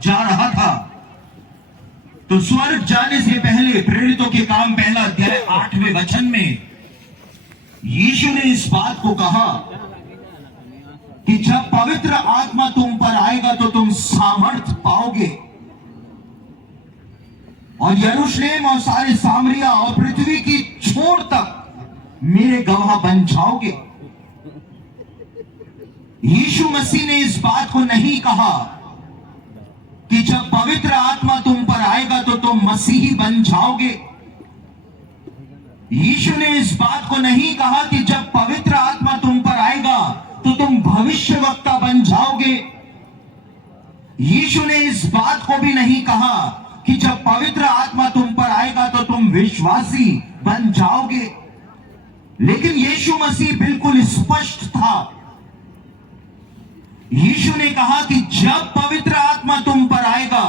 जा रहा था तो स्वर्ग जाने से पहले प्रेरितों के काम पहला अध्याय 8वें वचन में यीशु ने इस बात को कहा कि जब पवित्र आत्मा तुम पर आएगा तो तुम सामर्थ पाओगे और यरूशलेम और सारे सामरिया और पृथ्वी की छोर तक मेरे गवाह बन जाओगे। यीशु मसीह ने इस बात को नहीं कहा कि जब पवित्र आत्मा तुम पर आएगा तो तुम मसीही बन जाओगे। यीशु ने इस बात को नहीं कहा कि जब पवित्र आत्मा तुम पर आएगा तो तुम भविष्यवक्ता बन जाओगे। यीशु ने इस बात को भी नहीं कहा कि जब पवित्र आत्मा तुम पर आएगा तो तुम विश्वासी बन जाओगे। लेकिन यीशु मसीह बिल्कुल स्पष्ट था। यीशु ने कहा कि जब पवित्र आत्मा तुम पर आएगा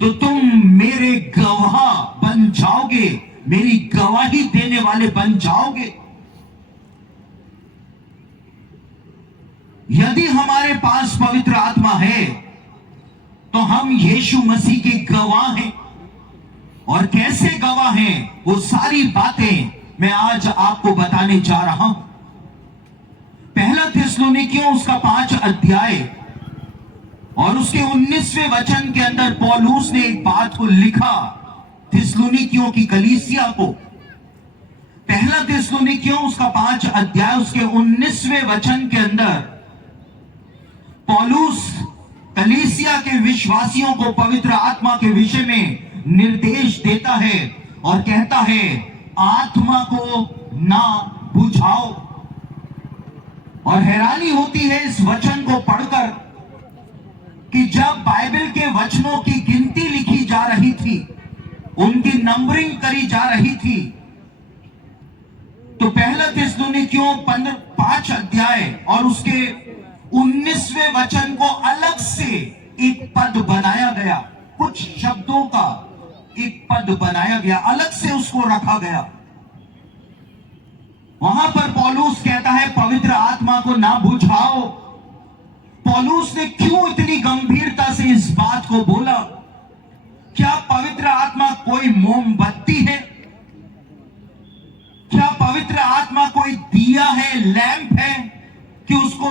तो तुम मेरे गवाह बन जाओगे, मेरी गवाही देने वाले बन जाओगे। यदि हमारे पास पवित्र आत्मा है तो हम यीशु मसीह के गवाह हैं। और कैसे गवाह हैं, वो सारी बातें मैं आज आपको बताने जा रहा हूं। पहला थिस्सलुनीकियों उसका 5 अध्याय और उसके 19वें वचन के अंदर पौलुस ने एक बात को लिखा थिस्सलुनीकियों की कलीसिया को। पहला थिस्सलुनीकियों उसका 5 अध्याय उसके 19वें वचन के अंदर पौलुस कलीसिया के विश्वासियों को पवित्र आत्मा के विषय में निर्देश देता है और कहता है आत्मा को ना बुझाओ। और हैरानी होती है इस वचन को पढ़कर कि जब बाइबल के वचनों की गिनती लिखी जा रही थी, उनकी नंबरिंग करी जा रही थी, तो पहला थिस्सलुनीकियों 5 अध्याय और उसके 19वें वचन को अलग से एक पद बनाया गया। कुछ शब्दों का एक पद बनाया गया, अलग से उसको रखा गया। वहां पर पौलुस कहता है पवित्र आत्मा को ना बुझाओ। पौलुस ने क्यों इतनी गंभीरता से इस बात को बोला? क्या पवित्र आत्मा कोई मोमबत्ती है? क्या पवित्र आत्मा कोई दिया है, लैंप है कि उसको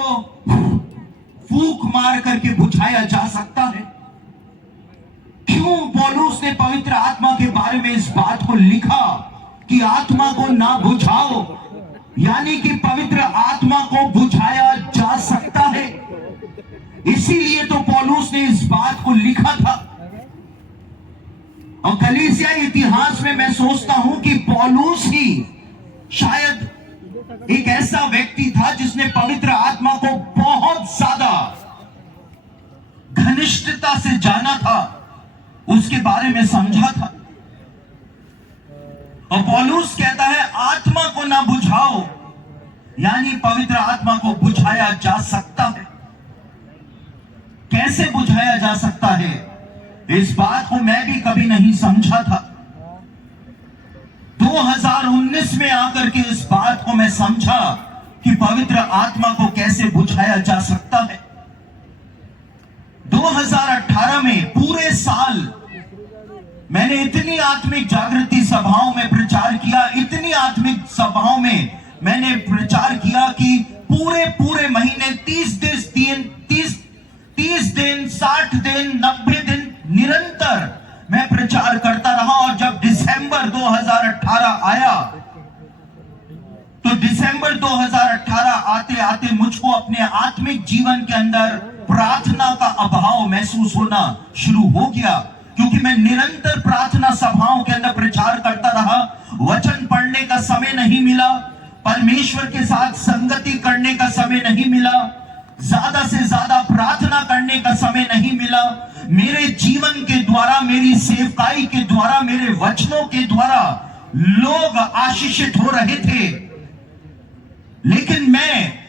फूंक मार करके बुझाया जा सकता है? क्यों पौलुस ने पवित्र आत्मा के बारे में इस बात को लिखा कि आत्मा को ना बुझाओ, यानी कि पवित्र आत्मा को बुझाया जा सकता है? इसीलिए तो पौलुस ने इस बात को लिखा था। और कलीसिया इतिहास में मैं सोचता हूं कि पौलुस ही शायद एक ऐसा व्यक्ति था जिसने पवित्र आत्मा को बहुत ज्यादा घनिष्ठता से जाना था, उसके बारे में समझा था। और पौलुस कहता है आत्मा को ना बुझाओ, यानी पवित्र आत्मा को बुझाया जा सकता है। कैसे बुझाया जा सकता है, इस बात को मैं भी कभी नहीं समझा था। 2019 में आकर के इस बात को मैं समझा कि पवित्र आत्मा को कैसे बुझाया जा सकता है। 2018 में पूरे साल मैंने इतनी आत्मिक जागृति सभाओं में प्रचार किया, इतनी आत्मिक सभाओं में मैंने प्रचार किया कि पूरे महीने 30 दिन 60 दिन 90 दिन निरंतर मैं प्रचार करता रहा। और जब दिसंबर 2018 आया तो दिसंबर 2018 आते आते मुझको अपने आत्मिक जीवन के अंदर प्रार्थना का अभाव महसूस होना शुरू हो गया, क्योंकि मैं निरंतर प्रार्थना सभाओं के अंदर प्रचार करता रहा। वचन पढ़ने का समय नहीं मिला, परमेश्वर के साथ संगति करने का समय नहीं मिला, ज्यादा से ज्यादा प्रार्थना करने का समय नहीं मिला। मेरे जीवन के द्वारा, मेरी सेवकाई के द्वारा, मेरे वचनों के द्वारा लोग आशीषित हो रहे थे, लेकिन मैं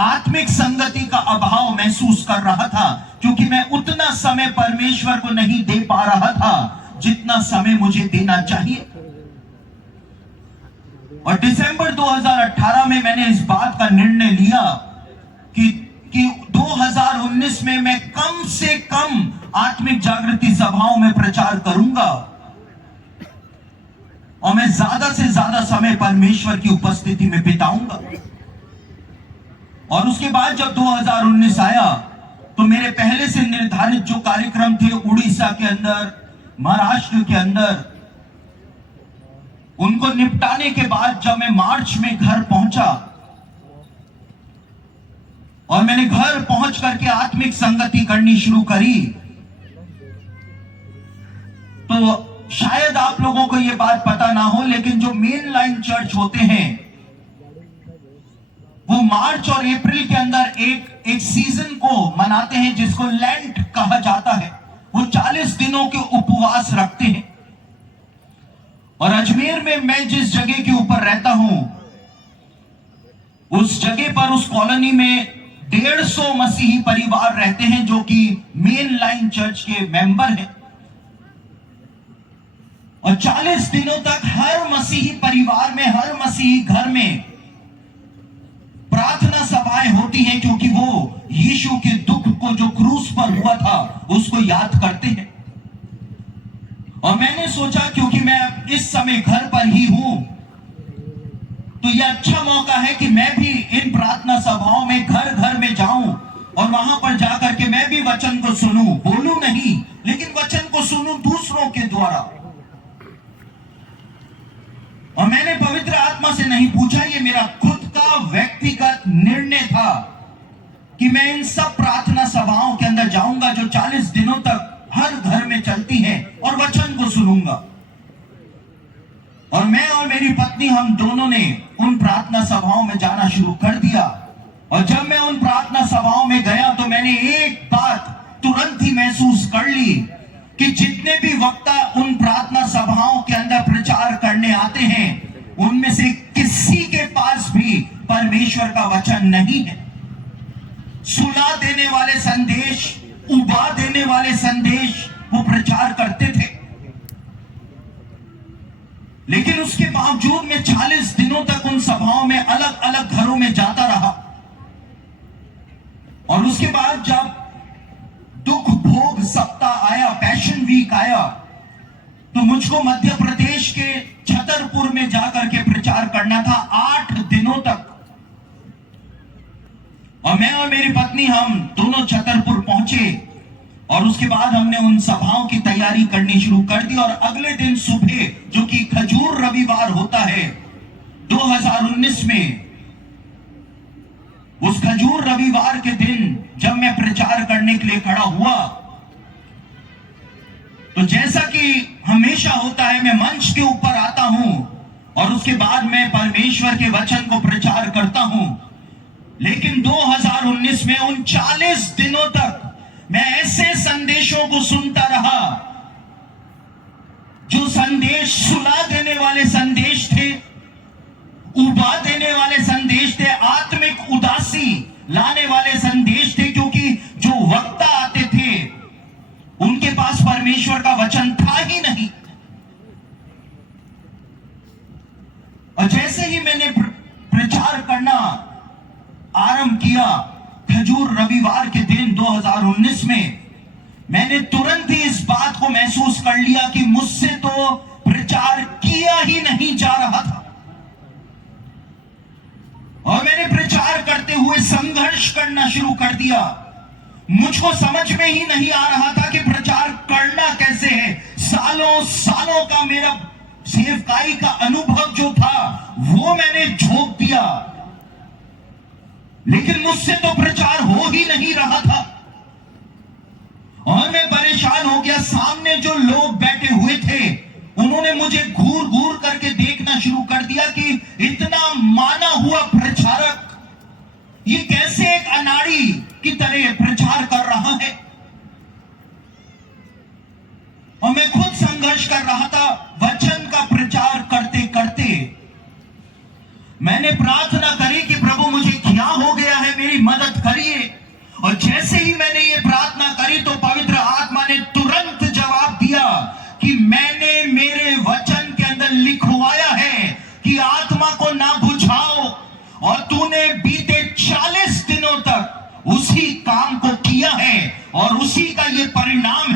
आत्मिक संगति का अभाव महसूस कर रहा था, क्योंकि मैं उतना समय परमेश्वर को नहीं दे पा रहा था जितना समय मुझे देना चाहिए। और दिसंबर 2018 में मैंने इस बात का निर्णय लिया कि 2019 में मैं कम से कम आत्मिक जागृति सभाओं में प्रचार करूंगा और मैं ज्यादा से ज्यादा समय परमेश्वर की उपस्थिति में बिताऊंगा। और उसके बाद जब 2019 आया तो मेरे पहले से निर्धारित जो कार्यक्रम थे उड़ीसा के अंदर, महाराष्ट्र के अंदर, उनको निपटाने के बाद जब मैं मार्च में घर पहुंचा और मैंने घर पहुंच करके आत्मिक संगति करनी शुरू करी, तो शायद आप लोगों को यह बात पता ना हो, लेकिन जो मेन लाइन चर्च होते हैं वो मार्च और अप्रैल के अंदर एक सीजन को मनाते हैं जिसको लेंट कहा जाता है। वो 40 दिनों के उपवास रखते हैं। और अजमेर में मैं जिस जगह के ऊपर रहता हूं, उस जगह पर, उस कॉलोनी में 150 मसीही परिवार रहते हैं जो कि मेन लाइन चर्च के मेंबर हैं। और 40 दिनों तक हर मसीही परिवार में, हर मसीही घर में प्रार्थना सभाएं होती हैं, क्योंकि वो यीशु के दुख को जो क्रूस पर हुआ था उसको याद करते हैं। और मैंने सोचा क्योंकि मैं इस समय घर पर ही हूं, तो यह अच्छा मौका है कि मैं भी इन प्रार्थना सभाओं में घर घर में जाऊं और वहां पर जाकर के मैं भी वचन को सुनूं, बोलूं नहीं, लेकिन वचन को सुनूं दूसरों के द्वारा। और मैंने पवित्र आत्मा से नहीं पूछा, ये मेरा खुद का व्यक्तिगत निर्णय था कि मैं इन सब प्रार्थना सभाओं के अंदर जाऊंगा जो 40 दिनों तक हर घर में चलती हैं, और वचन को सुनूंगा। और मैं और मेरी पत्नी, हम दोनों ने उन प्रार्थना सभाओं में जाना शुरू कर दिया। और जब मैं उन प्रार्थना सभाओं में गया तो मैंने एक बात तुरंत ही महसूस कर ली कि जितने भी वक्ता उन प्रार्थना सभाओं के अंदर प्रचार करने आते हैं, उनमें से किसी के पास भी परमेश्वर का वचन नहीं है। सुला देने वाले संदेश, उबा देने वाले संदेश वो प्रचार करते थे, लेकिन उसके बावजूद मैं 40 दिनों तक उन सभाओं में अलग अलग घरों में जाता रहा। और उसके बाद जब दुख भोग सप्ताह आया, पैशन वीक आया, तो मुझको मध्य प्रदेश के छतरपुर में जाकर के प्रचार करना था 8 दिनों तक। और मैं और मेरी पत्नी, हम दोनों छतरपुर पहुंचे और उसके बाद हमने उन सभाओं की तैयारी करनी शुरू कर दी। और अगले दिन सुबह, जो कि खजूर रविवार होता है 2019 में, उस खजूर रविवार के दिन जब मैं प्रचार करने के लिए खड़ा हुआ, तो जैसा कि हमेशा होता है, मैं मंच के ऊपर आता हूं और उसके बाद मैं परमेश्वर के वचन को प्रचार करता हूं। लेकिन 2019 में उन 40 दिनों तक मैं ऐसे संदेशों को सुनता रहा जो संदेश सुला देने वाले संदेश थे, उबा देने वाले संदेश थे, आत्मिक उदासी लाने वाले संदेश थे, क्योंकि जो वक्ता आते थे उनके पास परमेश्वर का वचन था ही नहीं। और जैसे ही मैंने प्रचार करना आरंभ किया खजूर रविवार के दिन 2019 में, मैंने तुरंत ही इस बात को महसूस कर लिया कि मुझसे तो प्रचार किया ही नहीं जा रहा था। और मैंने प्रचार करते हुए संघर्ष करना शुरू कर दिया। मुझको समझ में ही नहीं आ रहा था कि प्रचार करना कैसे है। सालों सालों का मेरा सेवकाई का अनुभव जो था वो मैंने झोंक दिया, लेकिन मुझसे तो प्रचार हो ही नहीं रहा था। और मैं परेशान हो गया। सामने जो लोग बैठे हुए थे उन्होंने मुझे घूर घूर करके देखना शुरू कर दिया कि इतना माना हुआ प्रचारक ये कैसे एक अनाड़ी की तरह प्रचार कर रहा है। और मैं खुद संघर्ष कर रहा था। वचन का प्रचार करते करते मैंने प्रार्थना करी कि प्रभु मुझे क्या हो गया है, मेरी मदद करिए। और जैसे ही मैंने ये प्रार्थना करी तो पवित्र आत्मा ने तुरंत जवाब दिया कि मैंने मेरे वचन के अंदर लिखवाया है कि आत्मा को ना बुझाओ, और तूने बीते 40 दिनों तक उसी काम को किया है और उसी का ये परिणाम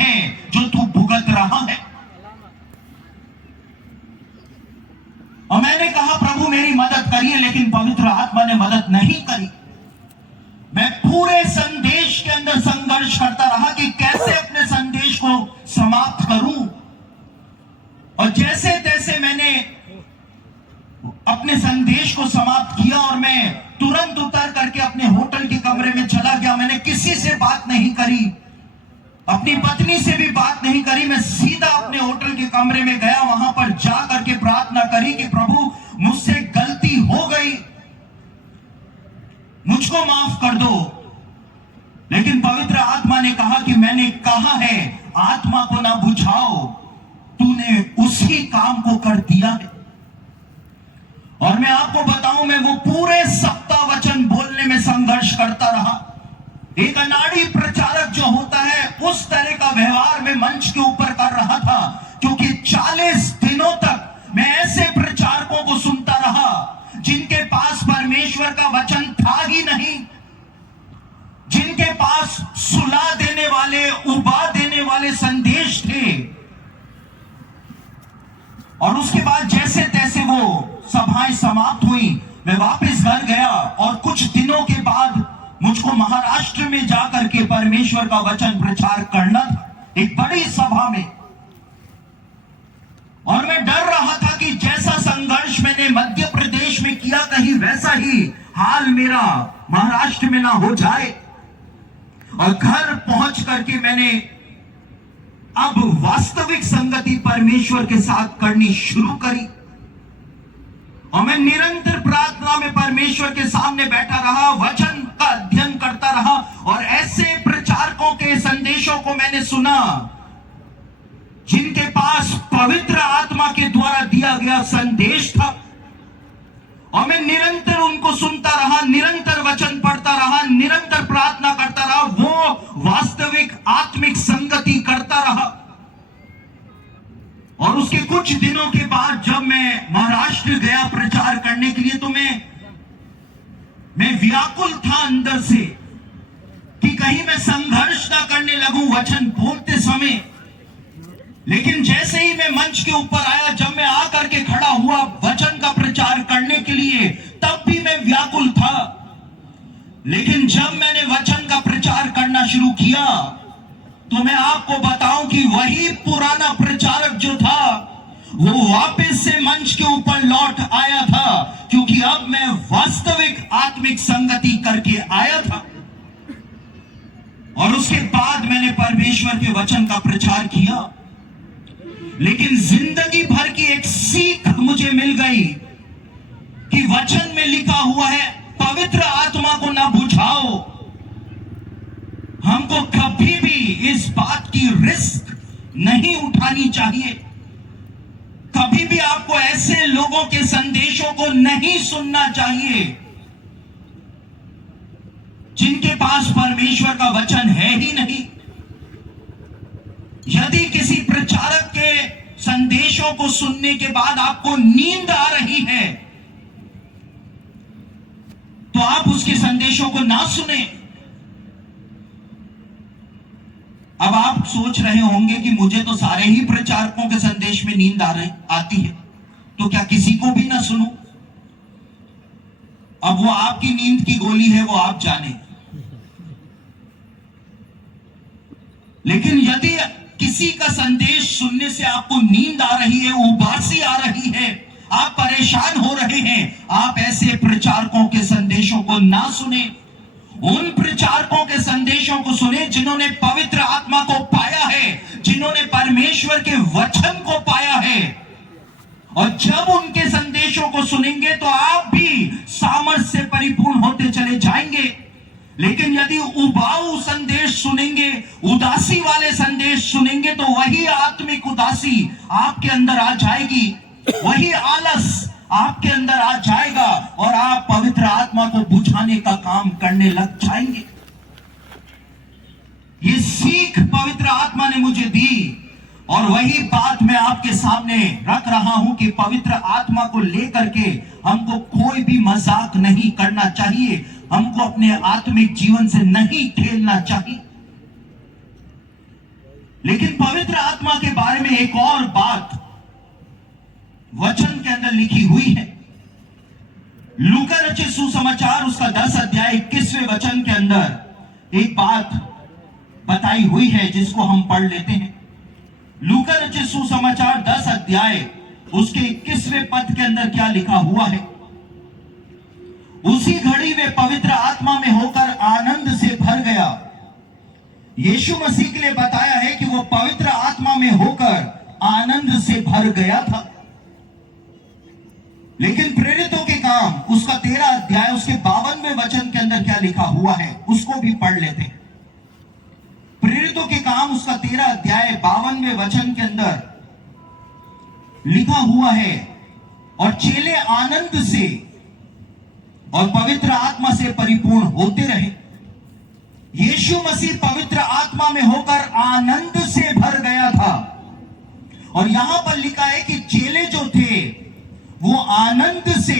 और मैंने कहा प्रभु मेरी मदद करिए, लेकिन पवित्र आत्मा ने मदद नहीं करी। मैं पूरे संदेश के अंदर संघर्ष करता रहा कि कैसे अपने संदेश को समाप्त करूं, और जैसे तैसे मैंने अपने संदेश को समाप्त किया और मैं तुरंत उतर करके अपने होटल के कमरे में चला गया। मैंने किसी से बात नहीं करी, अपनी पत्नी से भी बात नहीं करी। मैं सीधा अपने होटल के कमरे में गया, वहां पर जा करके प्रार्थना करी कि प्रभु मुझसे गलती हो गई, मुझको माफ कर दो। लेकिन पवित्र आत्मा ने कहा कि मैंने कहा है आत्मा को ना बुझाओ, तूने उसी काम को कर दिया है। और मैं आपको बताऊं, मैं वो पूरे सप्ताह वचन बोलने में संघर्ष करता रहा। एक अनाड़ी प्रचारक जो होता है उस तरह का व्यवहार मैं मंच के ऊपर कर रहा था, क्योंकि 40 दिनों तक मैं ऐसे प्रचारकों को सुनता रहा जिनके पास परमेश्वर का वचन था ही नहीं, जिनके पास सुला देने वाले, उबा देने वाले संदेश थे। और उसके बाद जैसे तैसे वो सभाएं समाप्त हुई, मैं वापस घर गया और कुछ दिनों के बाद मुझको महाराष्ट्र में जाकर के परमेश्वर का वचन प्रचार करना था, एक बड़ी सभा में। और मैं डर रहा था कि जैसा संघर्ष मैंने मध्य प्रदेश में किया, कहीं वैसा ही हाल मेरा महाराष्ट्र में ना हो जाए। और घर पहुंच करके मैंने अब वास्तविक संगति परमेश्वर के साथ करनी शुरू करी, और मैं निरंतर प्रार्थना में परमेश्वर के सामने बैठा रहा, वचन का अध्ययन करता रहा। और ऐसे प्रचारकों के संदेशों को मैंने सुना जिनके पास पवित्र आत्मा के द्वारा दिया गया संदेश था, और मैं निरंतर उनको सुनता रहा, निरंतर वचन पढ़ता रहा, निरंतर प्रार्थना करता रहा, वो वास्तविक आत्मिक संगति करता रहा। और उसके कुछ दिनों के बाद जब मैं महाराष्ट्र गया प्रचार करने के लिए, तो मैं व्याकुल था अंदर से कि कहीं मैं संघर्ष ना करने लगूं वचन बोलते समय। लेकिन जैसे ही मैं मंच के ऊपर आया, जब मैं आकर के खड़ा हुआ वचन का प्रचार करने के लिए, तब भी मैं व्याकुल था। लेकिन जब मैंने वचन का प्रचार करना शुरू किया, तो मैं आपको बताऊं कि वही पुराना प्रचारक जो था वो वापस से मंच के ऊपर लौट आया था, क्योंकि अब मैं वास्तविक आत्मिक संगति करके आया था। और उसके बाद मैंने परमेश्वर के वचन का प्रचार किया। लेकिन जिंदगी भर की एक सीख मुझे मिल गई कि वचन में लिखा हुआ है पवित्र आत्मा को ना बुझाओ। हमको कभी भी इस बात की रिस्क नहीं उठानी चाहिए। कभी भी आपको ऐसे लोगों के संदेशों को नहीं सुनना चाहिए जिनके पास परमेश्वर का वचन है ही नहीं। यदि किसी प्रचारक के संदेशों को सुनने के बाद आपको नींद आ रही है, तो आप उसके संदेशों को ना सुने। अब आप सोच रहे होंगे कि मुझे तो सारे ही प्रचारकों के संदेश में नींद आती है, तो क्या किसी को भी ना सुनो? अब वो आपकी नींद की गोली है, वो आप जाने। लेकिन यदि किसी का संदेश सुनने से आपको नींद आ रही है, उबासी आ रही है, आप परेशान हो रहे हैं, आप ऐसे प्रचारकों के संदेशों को ना सुने। उन प्रचारकों के संदेशों को सुने जिन्होंने पवित्र आत्मा को पाया है, जिन्होंने परमेश्वर के वचन को पाया है। और जब उनके संदेशों को सुनेंगे तो आप भी सामर्थ्य से परिपूर्ण होते चले जाएंगे। लेकिन यदि उबाऊ संदेश सुनेंगे, उदासी वाले संदेश सुनेंगे, तो वही आत्मिक उदासी आपके अंदर आ जाएगी, वही आलस आपके अंदर आ जाएगा, और आप पवित्र आत्मा को बुझाने का काम करने लग जाएंगे। ये सीख पवित्र आत्मा ने मुझे दी, और वही बात मैं आपके सामने रख रहा हूं कि पवित्र आत्मा को लेकर के हमको कोई भी मजाक नहीं करना चाहिए, हमको अपने आत्मिक जीवन से नहीं खेलना चाहिए। लेकिन पवित्र आत्मा के बारे में एक और बात वचन के अंदर अंदर लिखी हुई है। लूका रचित सुसमाचार उसका 10 अध्याय 21वें वचन के अंदर एक बात बताई हुई है जिसको हम पढ़ लेते हैं। लूका रचित सुसमाचार 10 अध्याय उसके 21वें पद के अंदर क्या लिखा हुआ है। उसी घड़ी वे पवित्र आत्मा में होकर आनंद से भर गया। यीशु मसीह के लिए बताया है कि वो पवित्र आत्मा में होकर आनंद से भर गया था। लेकिन प्रेरितों के काम उसका 13 अध्याय उसके 52वें वचन के अंदर क्या लिखा हुआ है उसको भी पढ़ लेते हैं। प्रेरितों के काम उसका 13 अध्याय 52वें वचन के अंदर लिखा हुआ है, और चेले आनंद से और पवित्र आत्मा से परिपूर्ण होते रहे। यीशु मसीह पवित्र आत्मा में होकर आनंद से भर गया था, और यहां पर लिखा है कि चेले जो थे वो आनंद से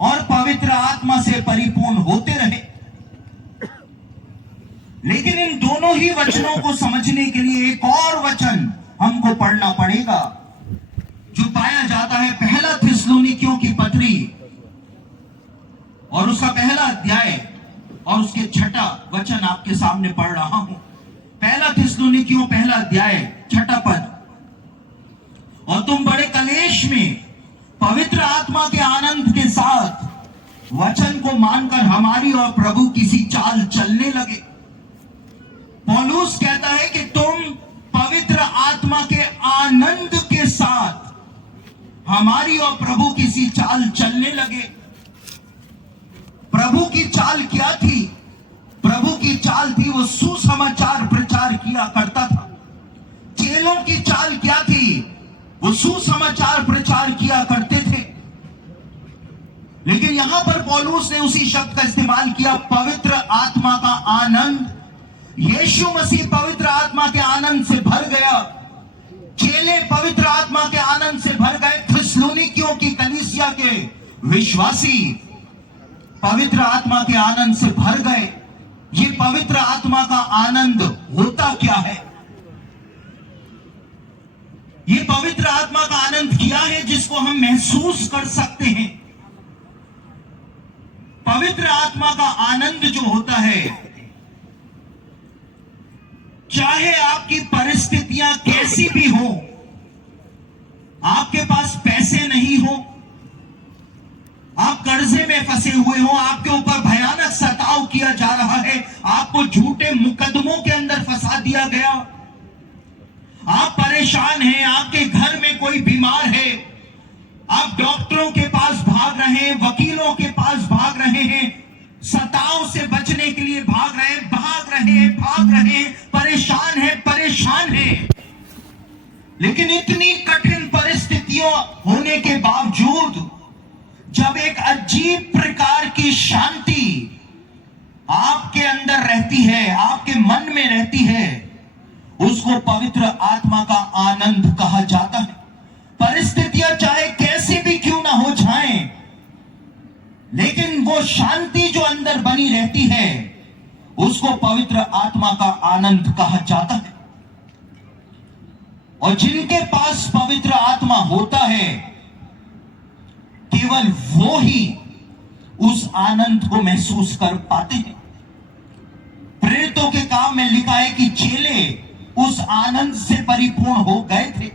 और पवित्र आत्मा से परिपूर्ण होते रहे। लेकिन इन दोनों ही वचनों को समझने के लिए एक और वचन हमको पढ़ना पड़ेगा जो पाया जाता है पहला थिस्सलुनीकियों की पत्री और उसका पहला अध्याय और उसके 6ठा वचन आपके सामने पढ़ रहा हूं। पहला थिस्सलुनीकियों पहला अध्याय 6ठा पद। और तुम बड़े कलेश में पवित्र आत्मा के आनंद के साथ वचन को मानकर हमारी और प्रभु की सी चाल चलने लगे। पौलुस कहता है कि तुम पवित्र आत्मा के आनंद के साथ हमारी और प्रभु की सी चाल चलने लगे। प्रभु की चाल क्या थी? प्रभु की चाल थी वो सुसमाचार प्रचार किया करता था। चेलों की चाल क्या थी? वो सुसमाचार प्रचार किया करते थे। लेकिन यहां पर पौलुस ने उसी शब्द का इस्तेमाल किया, पवित्र आत्मा का आनंद। यीशु मसीह पवित्र आत्मा के आनंद से भर गया, चेले पवित्र आत्मा के आनंद से भर गए। थिस्सलुनीकियों की कलीसिया के विश्वासी पवित्र आत्मा के आनंद से भर गए। ये पवित्र आत्मा का आनंद होता क्या है? ये पवित्र आत्मा का आनंद क्या है जिसको हम महसूस कर सकते हैं? पवित्र आत्मा का आनंद जो होता है, चाहे आपकी परिस्थितियां कैसी भी हो, आपके पास पैसे नहीं हो, आप कर्जे में फंसे हुए हो, आपके ऊपर भयानक सताव किया जा रहा है, आपको झूठे मुकदमों के अंदर फंसा दिया गया, आप परेशान हैं, आपके घर में कोई बीमार है, आप डॉक्टरों के पास भाग रहे हैं, वकीलों के पास भाग रहे हैं, सताव से बचने के लिए भाग रहे हैं, परेशान हैं। लेकिन इतनी कठिन परिस्थितियों होने के बावजूद जब एक अजीब प्रकार की शांति आपके अंदर रहती है, आपके मन में रहती है, उसको पवित्र आत्मा का आनंद कहा जाता है। परिस्थितियां चाहे कैसी भी क्यों ना हो जाएं, लेकिन वो शांति जो अंदर बनी रहती है उसको पवित्र आत्मा का आनंद कहा जाता है। और जिनके पास पवित्र आत्मा होता है, केवल वो ही उस आनंद को महसूस कर पाते हैं। प्रेरितों के काम में लिखा है कि चेले उस आनंद से परिपूर्ण हो गए थे।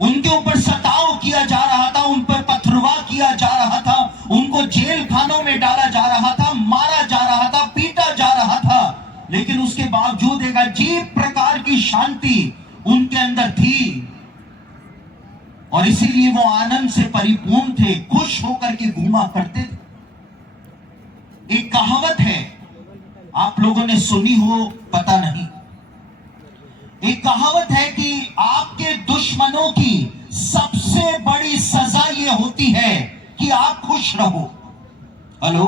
उनके ऊपर सताव किया जा रहा था, उन पर पथरवाह किया जा रहा था, उनको जेल खानों में डाला जा रहा था, मारा जा रहा था, पीटा जा रहा था, लेकिन उसके बावजूद एक अजीब प्रकार की शांति उनके अंदर थी, और इसीलिए वो आनंद से परिपूर्ण थे, खुश होकर के घूमा करते थे। एक कहावत है, आप लोगों ने सुनी हो पता नहीं। एक कहावत है कि आपके दुश्मनों की सबसे बड़ी सजा यह होती है कि आप खुश रहो। हेलो,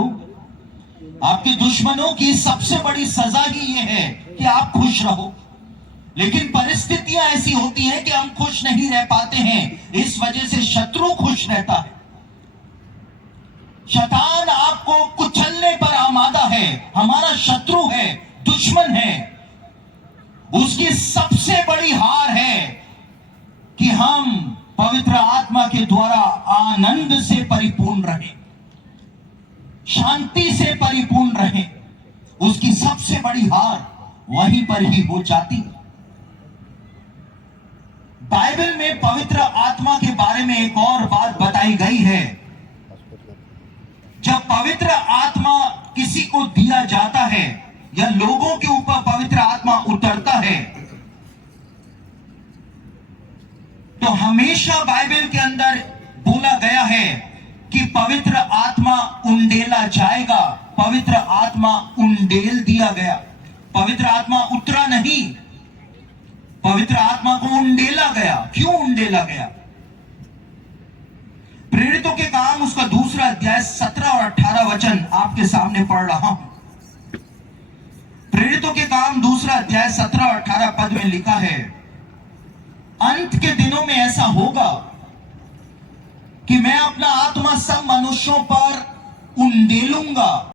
आपके दुश्मनों की सबसे बड़ी सजा ही यह है कि आप खुश रहो। लेकिन परिस्थितियां ऐसी होती हैं कि हम खुश नहीं रह पाते हैं, इस वजह से शत्रु खुश रहता है। शैतान आपको कुचलने पर आमादा है, हमारा शत्रु है, दुश्मन है। उसकी सबसे बड़ी हार है कि हम पवित्र आत्मा के द्वारा आनंद से परिपूर्ण रहे, शांति से परिपूर्ण रहे, उसकी सबसे बड़ी हार वहीं पर ही हो जाती है। बाइबल में पवित्र आत्मा के बारे में एक और बात बताई गई है। जब पवित्र आत्मा किसी को दिया जाता है या लोगों के ऊपर पवित्र आत्मा उतरता है, तो हमेशा बाइबल के अंदर बोला गया है कि पवित्र आत्मा उंडेला जाएगा, पवित्र आत्मा उंडेल दिया गया। पवित्र आत्मा उतरा नहीं, पवित्र आत्मा को उंडेला गया। क्यों उंडेला गया? प्रेरितों के काम उसका 2 अध्याय 17 और 18 वचन आपके सामने पढ़ रहा हूं। प्रेरितों के काम 2 अध्याय 17 और 18 पद में लिखा है, अंत के दिनों में ऐसा होगा कि मैं अपना आत्मा सब मनुष्यों पर उंडेलूंगा